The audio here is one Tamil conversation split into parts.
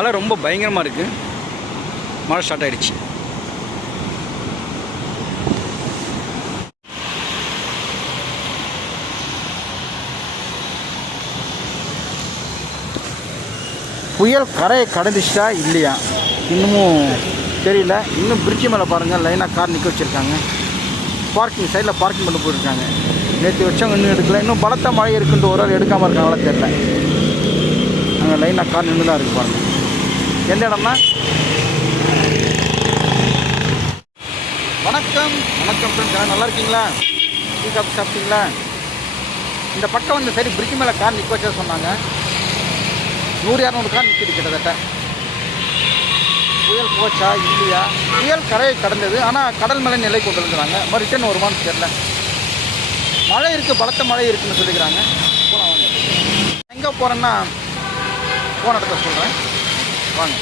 மழை ரொம்ப பயங்கரமாக இருக்குது மழை ஸ்டார்ட் ஆகிடுச்சு புயல் கரையை கடந்துச்சிட்டா இல்லையா? இன்னமும் தெரியல. இன்னும் பிரிட்ஜு மேலே பாருங்கள் லைனாக கார் நிற்க வச்சுருக்காங்க. பார்க்கிங் சைடில் பார்க்கிங் பண்ணி போயிருக்காங்க. நேற்று வச்சவங்க இன்னும் எடுக்கல. இன்னும் பலத்த மழை இருக்குன்ட்டு ஒரு ஆள் எடுக்காமல் இருக்காங்களா தெரில அங்கே லைனாக கார் நின்று தான் இருக்குது பாருங்கள் எந்த இடம்னா வணக்கம். வணக்கம் ஃப்ரெண்ட்ஸ் நல்லா இருக்கீங்களா? டீ காஃபி சாப்பிட்டீங்களா? இந்த பக்கம் வந்து சரி பிரிட்ஜு மேலே கார் நிற்க வச்சா சொன்னாங்க. நூறு இரநூறு கார் நிற்கிது கிட்டத்தட்ட. புயல் போச்சா இல்லையா? புயல் கரையை கடந்தது. ஆனால் கடல் மேலே நிலை கொண்டு வந்துடுறாங்க மறு ரிட்டர்ன் வருமான்னு தெரில மழை இருக்குது பலத்த மழை இருக்குதுன்னு சொல்லிக்கிறாங்க. போகலாம் வாங்க. எங்கே போகிறேன்னா போன இடத்த சொல்கிறேன் வாங்க.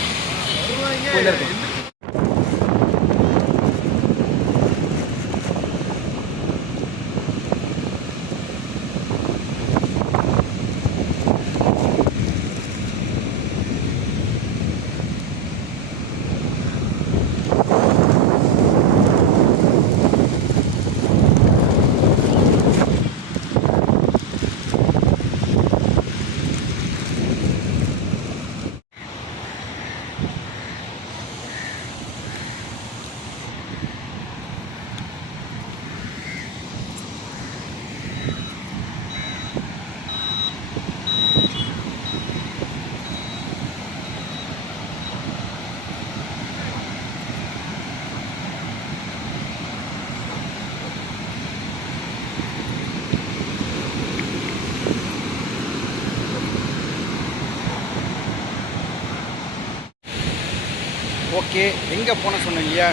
ஓகே எங்கே போன சொன்னேன் இல்லையா?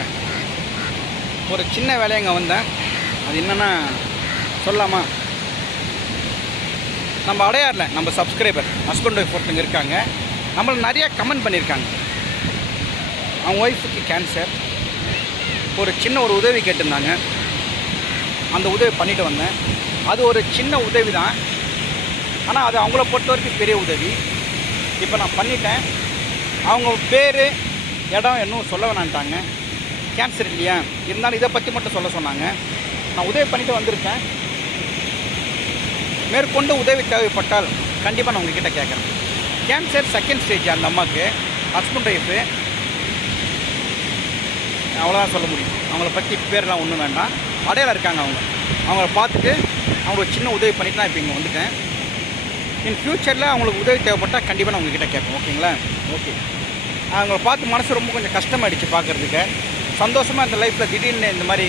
ஒரு சின்ன வேலையை அங்கே வந்தேன். அது என்னென்னா சொல்லாமா? நம்ம அடையாரில் நம்ம சப்ஸ்கிரைபர் ஹஸ்பண்ட் ஒய்ஃப் ஒருத்தங்க இருக்காங்க. நம்மளை நிறைய கமெண்ட் பண்ணியிருக்காங்க. அவங்க ஒய்ஃபுக்கு கேன்சர் ஒரு சின்ன ஒரு உதவி கேட்டிருந்தாங்க. அந்த உதவி பண்ணிட்டு வந்தேன். அது ஒரு சின்ன உதவி தான். ஆனால் அது அவங்கள பொறுத்த வரைக்கும் பெரிய உதவி. இப்போ நான் பண்ணிட்டேன். அவங்க பேர் இடம் இன்னும் சொல்ல வேணான்ட்டாங்க கேன்சர் இல்லையா? இருந்தாலும் இதை பற்றி மட்டும் சொல்ல சொன்னாங்க. நான் உதவி பண்ணிட்டு வந்திருக்கேன். மேற்கொண்டு உதவி தேவைப்பட்டால் கண்டிப்பாக நான் உங்ககிட்ட கேட்குறேன். கேன்சர் செகண்ட் ஸ்டேஜ் அந்த அம்மாவுக்கு ஹஸ்பண்ட் ஒய்ஃபு அவ்வளோதான் சொல்ல முடியும். அவங்கள பற்றி பேர்லாம் ஒன்றும் வேண்டாம். அடையாளம் இருக்காங்க அவங்க. அவங்கள பார்த்துட்டு அவங்களுக்கு சின்ன உதவி பண்ணிட்டு தான் இப்போ இங்கே வந்துட்டேன். இன் ஃப்யூச்சரில் அவங்களுக்கு உதவி தேவைப்பட்டால் கண்டிப்பாக நான் உங்ககிட்ட கேட்பேன். ஓகேங்களா ஓகே அவங்கள பார்த்து மனசு ரொம்ப கொஞ்சம் கஷ்டமாயிடுச்சு பார்க்குறதுக்கு. சந்தோஷமாக இந்த லைஃப்பில் திடீர்னு இந்த மாதிரி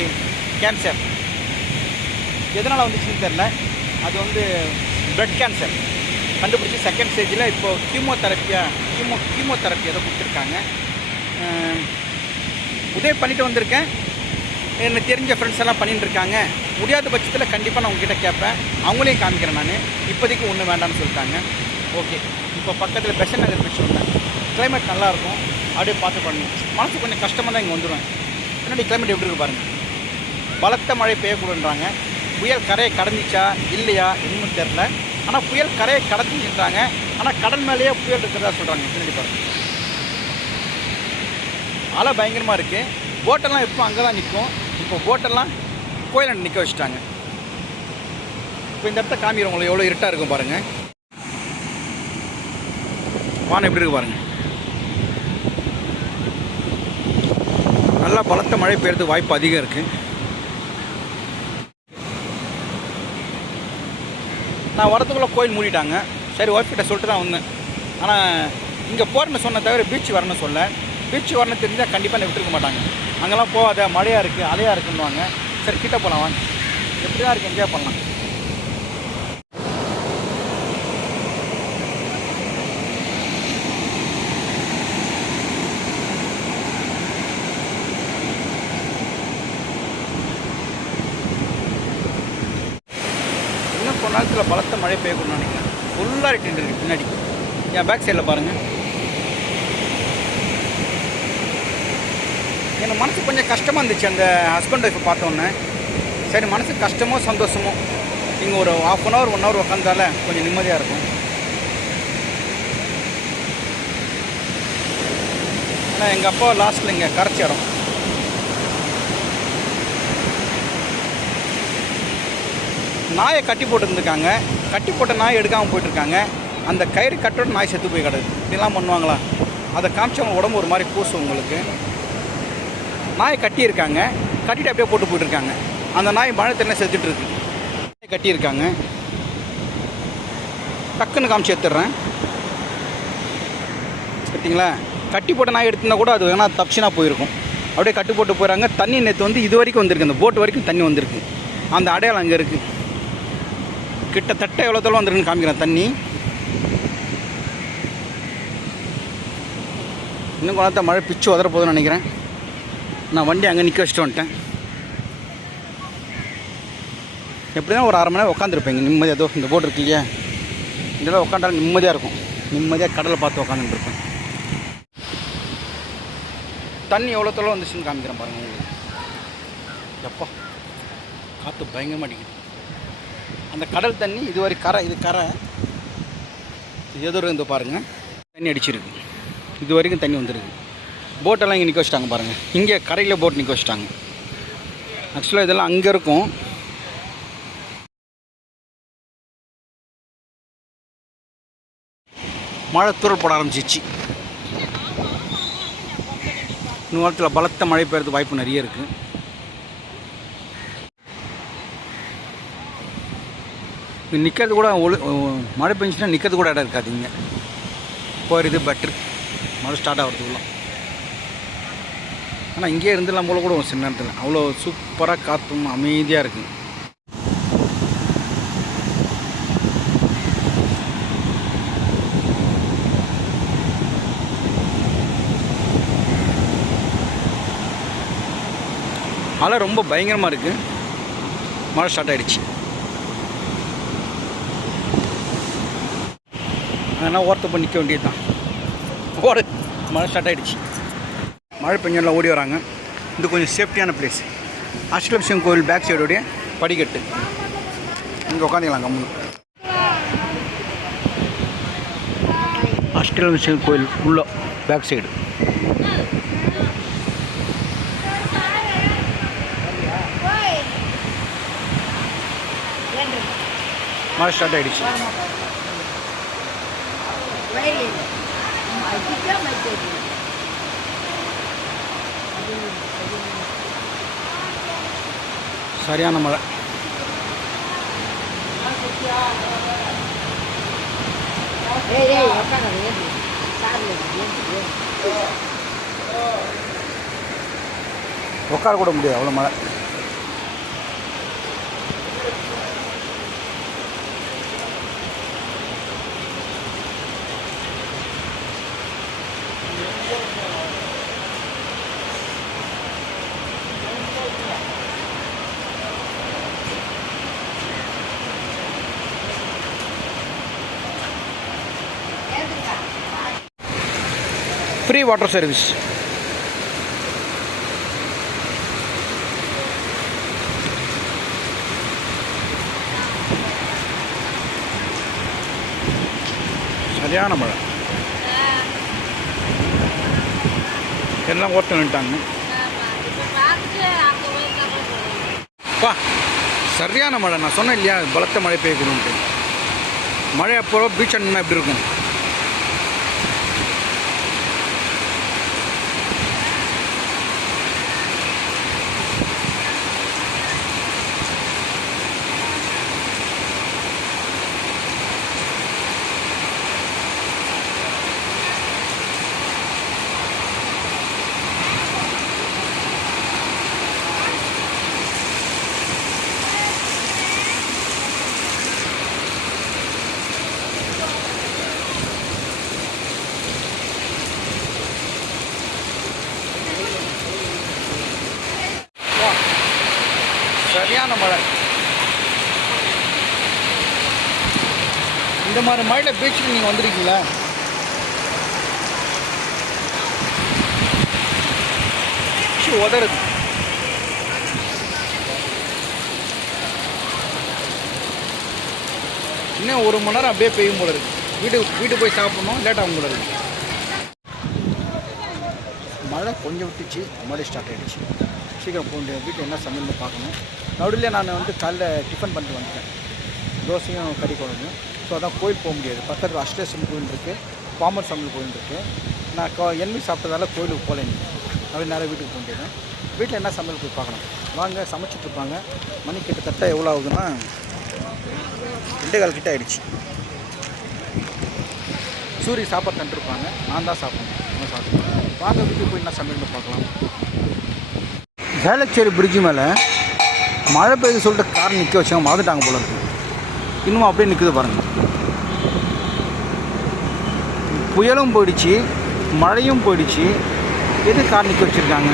கேன்சர் எதனால் வந்துச்சுன்னு தெரில அது வந்து பிளட் கேன்சர் கண்டுபிடிச்சி செகண்ட் ஸ்டேஜில் இப்போ கீமோதெரப்பியாக கீமோ கீமோதெரப்பி எதை கொடுத்துருக்காங்க. உதவி பண்ணிட்டு வந்திருக்கேன். எனக்கு தெரிஞ்ச ஃப்ரெண்ட்ஸ் எல்லாம் பண்ணிட்டு இருக்காங்க. முடியாத பட்சத்தில் கண்டிப்பாக நான் உங்ககிட்ட கேட்பேன். அவங்களையும் காமிக்கிறேன் நான். இப்போதைக்கு ஒன்றும் வேண்டாம்னு சொல்லிட்டாங்க. ஓகே இப்போ பக்கத்தில் பெசன் நகர் பீச் வந்தேன் கிளைமேட் நல்லாயிருக்கும். அப்படியே பார்த்து பண்ணணும் மனசு கொஞ்சம் கஷ்டமாக தான் இங்கே வந்துடுவேன் பின்னாடி கிளைமேட் எப்படி இருக்கு பாருங்கள் பலத்த மழை பெய்யக்கூடன்றாங்க. புயல் கரையை கடந்துச்சா? இல்லையா? இன்னும் தெரில ஆனால் புயல் கரையை கடந்துச்சுன்றாங்க ஆனால் கடன் மேலேயே புயல் இருக்கிறதா சொல்கிறாங்க பின்னாடி பாருங்கள் அலை பயங்கரமாக இருக்குது போட்டெல்லாம் எப்போ அங்கே தான் நிற்கும். இப்போ போட்டெல்லாம் கோயிலாண்ட நிற்க வச்சுட்டாங்க. இப்போ இந்த இடத்த காமிக்கிறவங்களுக்கு எவ்வளோ இருட்டாக இருக்கும் பாருங்கள் வானம் எப்படி இருக்கு பாருங்கள் நல்லா பலத்த மழை பெய்யறதுக்கு வாய்ப்பு அதிகம் இருக்குது நான் வரதுக்குள்ளே கோயில் மூடிட்டாங்க. சரி ஒய்ஃப் கிட்ட சொல்லிட்டு தான் வந்தேன். ஆனால் இங்கே போகிறேன்னு சொன்ன தவிர பீச் வரணும்னு சொல்ல பீச் வரணும் தெரிஞ்சால் கண்டிப்பாக என்னை விட்டுருக்க மாட்டாங்க. அங்கெல்லாம் போகாத மழையாக இருக்குது அலையாக இருக்குன்னுவாங்க. சரி கிட்ட போகலாம் வாங்க. எப்படி தான் இருக்குது என்ஜாய் பண்ணலாம் இன்னும் கொஞ்ச நேரத்தில் பலத்த மழை பெய்யக்கூடும் நினைக்கிறேன். ஃபுல்லாக ரிட்டன் இருக்குது பின்னாடி. என் பேக் சைடில் பாருங்கள் எனக்கு மனசு கொஞ்சம் கஷ்டமாக இருந்துச்சு அந்த ஹஸ்பண்ட் ஒய்ஃபை பார்த்தோன்னே. சரி மனசு கஷ்டமோ சந்தோஷமோ இங்கே ஒரு half an hour one hour உட்காந்தால கொஞ்சம் நிம்மதியாக இருக்கும். ஆனால் எங்கள் அப்பா லாஸ்ட்டில் இங்கே கரைச்சி இடம் நாயை கட்டி போட்டுருந்துருக்காங்க. கட்டி போட்ட நாய் எடுக்காமல் போயிட்டுருக்காங்க. அந்த கயிறு கட்டோட நாய் செத்து போய் கிடக்கு. இப்படிலாம் பண்ணுவாங்களா? அதை காமிச்சவங்க உடம்பு ஒரு மாதிரி பூசும் உங்களுக்கு. நாயை கட்டியிருக்காங்க. கட்டிட்டு அப்படியே போட்டு போயிட்டுருக்காங்க. அந்த நாய் மழை தண்ணி செத்துட்டு இருக்கு கட்டியிருக்காங்க. டக்குன்னு காமிச்சு எடுத்துடுறேன். பார்த்தீங்களா கட்டி போட்ட நாய் எடுத்திருந்தா கூட அது வேணால் தப்சினா போயிருக்கும். அப்படியே கட்டு போட்டு போயிடறாங்க தண்ணி நேற்று வந்து இது வரைக்கும் வந்திருக்கு. அந்த போட் வரைக்கும் தண்ணி வந்திருக்கு. அந்த அடையாளம் அங்கே இருக்குது கிட்டத்தட்ட எவ்வளோ தூரம் வந்துருக்குன்னு காமிக்கிறேன் தண்ணி. இன்னும் கொஞ்ச மழை பிச்சு உதற போகுதுன்னு நினைக்கிறேன். நான் வண்டி அங்கே நிற்க வச்சுட்டு வந்துட்டேன். எப்படிதான் ஒரு அரை மணி நேரம் உட்காந்துருப்பேங்க நிம்மதியாக ஏதோ இந்த போட் இருக்கு இல்லையா? இதெல்லாம் உட்காண்டாலும் நிம்மதியாக இருக்கும். நிம்மதியாக கடலை பார்த்து உட்காந்துருப்பேன் தண்ணி எவ்வளோ தொலை வந்துச்சுன்னு காமிக்கிறேன் பாருங்கள் உங்களுக்கு. எப்பா காற்று பயங்கரமாக அடிக்குது. அந்த கடல் தண்ணி இது வரை கரை இது கரை. எதோ இருந்து பாருங்கள் தண்ணி அடிச்சிருக்கு. இது வரைக்கும் தண்ணி வந்துருக்கு. போட்டெல்லாம் இங்கே நிற்க வச்சிட்டாங்க பாருங்கள் இங்கே கரையில் போட் நிற்க வச்சிட்டாங்க. ஆக்சுவலாக இதெல்லாம் அங்கே இருக்கும். மழை தூரல் போட ஆரம்பிச்சிச்சு. இன்னும் வாரத்தில் பலத்த மழை பெய்யறதுக்கு வாய்ப்பு நிறைய இருக்குது நிற்கிறது கூட ஒழு மழை பெஞ்சுன்னா நிற்கிறது கூட இடம் இருக்காது இங்கே. போயிடுது பெட்ரு மழை ஸ்டார்ட் ஆகிறதுக்குலாம் ஆனால் இங்கேயே இருந்துலாம் போல கூட ஒரு சின்ன நேரத்தில். அவ்வளோ சூப்பராக காற்றும் அமைதியாக இருக்குது மழை ரொம்ப பயங்கரமாக இருக்குது மழை ஸ்டார்ட் ஆகிடுச்சு அதனால் ஓரத்தை போய் நிற்க வேண்டியது தான் ஓட மழை ஸ்டார்ட் ஆகிடுச்சு மழை பெஞ்செல்லாம் ஓடி வராங்க. இது கொஞ்சம் சேஃப்டியான பிளேஸ் அஷ்டலட்சுமி கோவில் பேக் சைடுடைய படிக்கட்டு. இங்கே உட்காந்துக்கலாம் கம்முன்னு அஷ்டலட்சுமி கோயில் உள்ள பேக் சைடு மழை ஸ்டார்ட் ஆகிடுச்சு சரியான மழை. ஏய் ஏய் உட்கார ஏந்து கார்ல ஏந்து ஏந்து உட்கார கூட முடியாது அவ்வளோ மழை. வாட்டர் சர்வீஸ் சரியான மழை. எல்லாம் ஓட்ட நின்ட்டாங்க பா சரியான மழை. நான் சொன்னேன் இல்லையா பலத்த மழை பெய்யக்கூடும் மழை அப்போ பீச் அண்ணா எப்படி இருக்கும் வா சரியான மழை இந்த மாதிரி மழையில் பீச்சுக்கு நீங்கள் வந்திருக்கீங்களா? ஷூ இன்னும் ஒரு மணி நேரம் அப்படியே பெய்யும் போல இருக்கு. வீட்டுக்கு வீட்டுக்கு போய் சாப்பிடணும் லேட்டாகும் போல இருக்கு. மழை கொஞ்சம் விட்டுச்சு மறுபடியும் ஸ்டார்ட் ஆகிடுச்சு சீக்கிரம் போக முடியாது வீட்டில் என்ன சமையல்னு பார்க்கணும். நடுவில் நான் வந்து காலைல டிஃபன் பண்ணிட்டு வந்துட்டேன். தோசையும் கறி குழம்பும். ஸோ அதான் கோயில் போக முடியாது. பக்கத்தில் அஷ்டேஸ்வரன் கோயில் இருக்குது பாமர் சாமி கோயில் இருக்குது நான் கோ என்வி சாப்பிட்டதால கோயிலுக்கு போகல அப்படி நேரம் வீட்டுக்கு போக முடியாது வீட்டில் என்ன சமையல் போய் பார்க்கணும்? வாங்க சமைச்சிட்ருப்பாங்க மணி கிட்டத்தட்ட எவ்வளோ ஆகுதுன்னா ரெண்டு கால் கிட்ட ஆகிடுச்சு சூரிய சாப்பாடு தந்துருப்பாங்க. நான் தான் சாப்பிடணும். நான் சாப்பிடுவேன் வாங்க வீட்டுக்கு போய் என்ன சமையல் பார்க்கலாம். வேளச்சேரி பிரிட்ஜு மேலே மழை பெய்யுது சொல்லிட்டு கார் நிற்க வச்சாங்க மறந்துட்டாங்க போல இருக்கு. இன்னும் அப்படியே நிற்குது பாருங்க. புயலும் போயிடுச்சு மழையும் போயிடுச்சு. எது கார் நிற்க வச்சுருக்காங்க?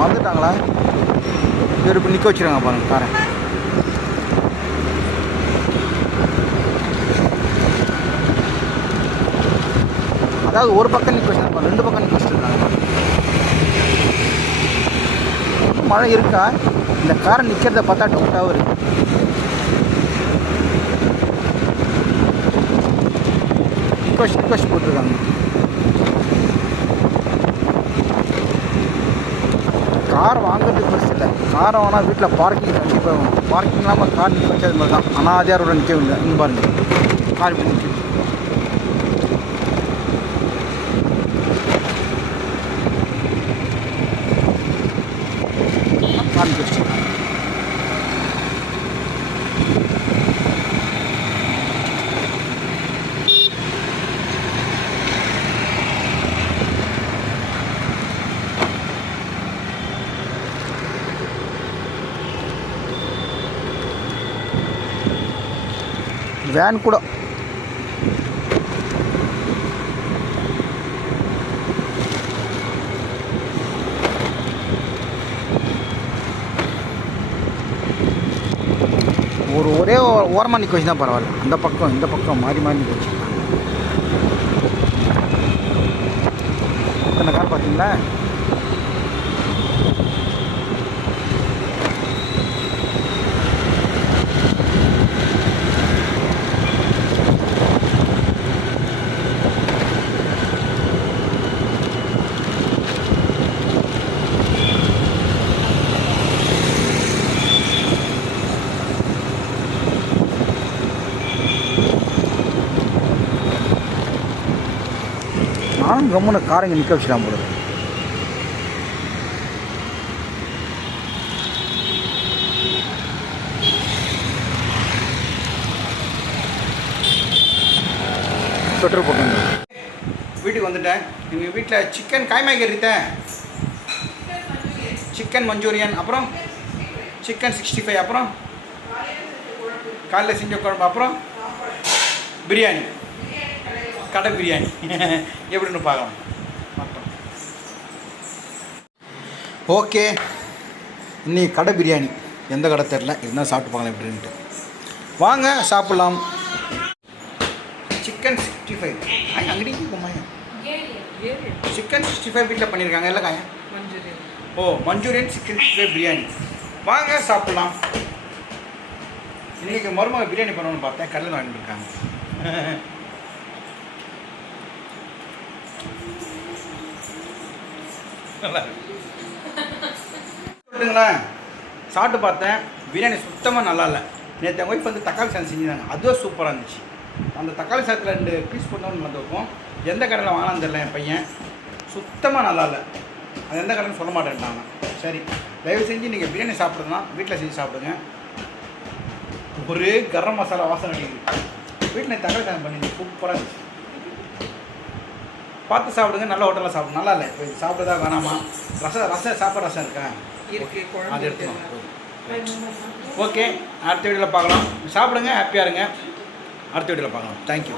மறந்துட்டாங்களா இவர் இப்போ நிற்க வச்சுருக்காங்க பாருங்க காரை அதாவது ஒரு பக்கம் நிற்க வச்சுருக்காங்க ரெண்டு பக்கம் நிற்க வச்சுருக்காங்க மழை இருக்கா? இந்த காரை நிற்கிறத பார்த்தா டவுட்டாகவும் இருக்கு. ரிக்வஸ்ட் ரிக்வஸ்ட் போட்டிருக்காங்க. கார் வாங்குறதுக்கு பெருசு இல்லை. காரை வேணால் வீட்டில் பார்க்கிங் கண்டிப்பாக வேணும். பார்க்கிங் இல்லாமல் கார் நிற்க வச்சது மாதிரி தான் அனாதியாரோட நிற்க வேண்டிய பாருங்க. கார் இப்படி கார் நிற்க வச்சிருக்காங்க வேன் கூட. ஒரு ஒரே ஓரமாக நிற்க வச்சு தான் பரவாயில்ல. அந்த பக்கம் இந்த பக்கம் மாறி மாறி நிற்க வச்சு. இத்தனை கார் பார்த்தீங்களா? நானும் கம்முன்னு காரங்க நிற்க வச்சுக்கலாம் போடுது பெட்ரோல் போட்டு வீட்டுக்கு வந்துட்டேன். எங்கள் வீட்டில் சிக்கன் காய்மா கறித்தேன் சிக்கன் மஞ்சூரியன் அப்புறம் சிக்கன் சிக்ஸ்டி ஃபைவ் அப்புறம் காலையில் செஞ்ச குழம்பு அப்புறம் பிரியாணி. கடை பிரியாணி. எப்படின்னு பார்க்கலாம் ஓகே. இன்னைக்கு கடை பிரியாணி. எந்த கடை தெரில இருந்தால் சாப்பிட்டு பார்க்கலாம் எப்படின்ட்டு. வாங்க சாப்பிட்லாம். சிக்கன் சிக்ஸ்டி ஃபைவ் அங்கடி போமாயா சிக்கன் சிக்ஸ்டி ஃபைவ் வீட்டில் பண்ணியிருக்காங்க இல்லை காயா ஓ Manchurian chicken sixty five biryani. வாங்க சாப்பிட்லாம். இன்றைக்கி மருமக பிரியாணி பண்ணணும்னு பார்த்தேன். கடையில் வாங்கிட்டு இருக்காங்க நல்லா இருக்கு. சொல்லுங்களேன் சாப்பிட்டு பார்த்தேன். பிரியாணி சுத்தமாக நல்லா இல்லை. நேற்று என் ஒய்ஃப் வந்து தக்காளி சாதம் செஞ்சுருந்தாங்க. அதுவும் சூப்பராக இருந்துச்சு. அந்த தக்காளி சாதத்தில் ரெண்டு பீஸ் பண்ணோன்னு வந்திருக்கும் எந்த கடையில் வாங்கலாம் தெரியல என் பையன். சுத்தமாக நல்லா இல்லை. அது எந்த கடைன்னு சொல்ல மாட்டேன்ட்டாங்க. சரி தயவு செஞ்சு நீங்கள் பிரியாணி சாப்பிட்றதுனா வீட்டில் செஞ்சு சாப்பிடுங்க. ஒரே கரம் மசாலா வாசனை அடிக்குது. வீட்டில் தக்காளி சாதம் பண்ணி சூப்பராக இருந்துச்சு. பார்த்து சாப்பிடுங்க நல்ல ஹோட்டலில் சாப்பிடுங்க. நல்லா இல்லை இது சாப்பிடுறதா வேணாமா? ரசம் ரசம் சாப்பாடு ரசம் இருக்கா? அது குழம்பு எடுத்துக்கலாம் ஓகே அடுத்த வீடியோவில் பார்க்கலாம். சாப்பிடுங்க ஹாப்பியாக இருங்க. அடுத்த வீடியோவில் பார்க்கலாம். தேங்க்யூ